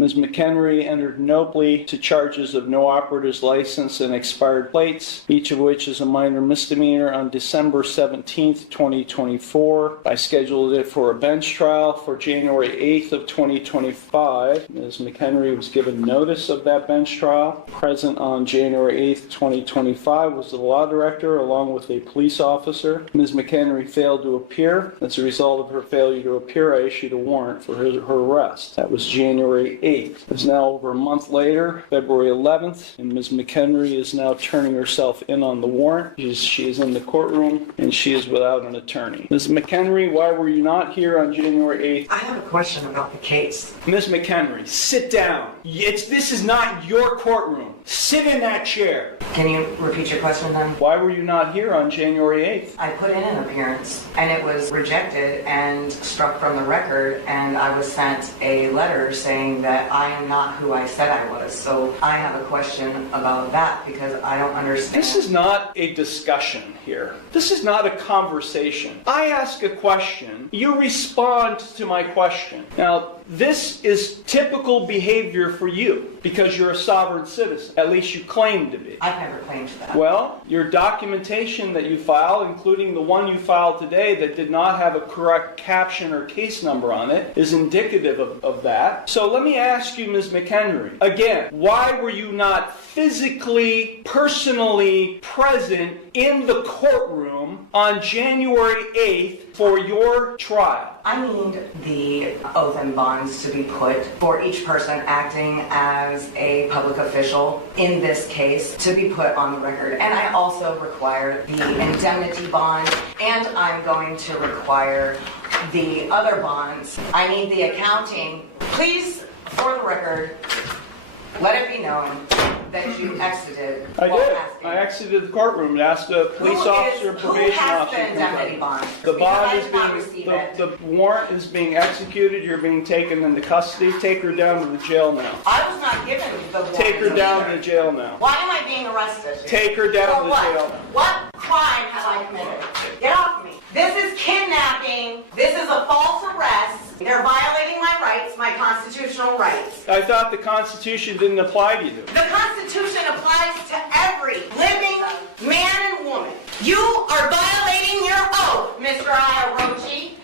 Ms. McHenry entered no plea to charges of no operator's license and expired plates, each of which is a minor misdemeanor, on December 17th, 2024. I scheduled it for a bench trial for January 8th of 2025. Ms. McHenry was given notice of that bench trial. Present on January 8th, 2025 was the law director along with a police officer. Ms. McHenry failed to appear. As a result of her failure to appear, I issued a warrant for her arrest. That was January 8th. It's now over a month later, February 11th, and Ms. McHenry is now turning herself in on the warrant. She is in the courtroom, and she is without an attorney. Ms. McHenry, why were you not here on January 8th? I have a question about the case. Ms. McHenry, sit down. This is not your courtroom. Sit in that chair. Can you repeat your question then? Why were you not here on January 8th? I put in an appearance, and it was rejected and struck from the record, and I was sent a letter saying that I am not who I said I was. So I have a question about that because I don't understand. This is not a discussion here. This is not a conversation. I ask a question, you respond to my question. Now, this is typical behavior for you because you're a sovereign citizen. At least you claim to be. I've never claimed that. Well, your documentation that you filed, including the one you filed today that did not have a correct caption or case number on it, is indicative of that. So let me ask you, Ms. McHenry, again, why were you not physically, personally present in the courtroom on January 8th for your trial? I need the oath and bonds to be put for each person acting as a public official in this case to be put on the record. And I also require the indemnity bond, and I'm going to require the other bonds. I need the accounting. Please, for the record, let it be known that you exited. I did. I exited the courtroom and asked a police officer, probation officer. Who has the indemnity bond? The bond is being, the warrant is being executed. You're being taken into custody. Take her down to the jail now. I was not given the warrant. Take her down to the jail now. Why am I being arrested? Take her down to the jail now. What crime have I committed? Get off me. This is kidnapping. This is a false arrest. They're violating my rights, my constitutional rights. I thought the Constitution didn't apply to you. The Constitution applies to every living man and woman. You are violating your oath, Mr. Ayarochi.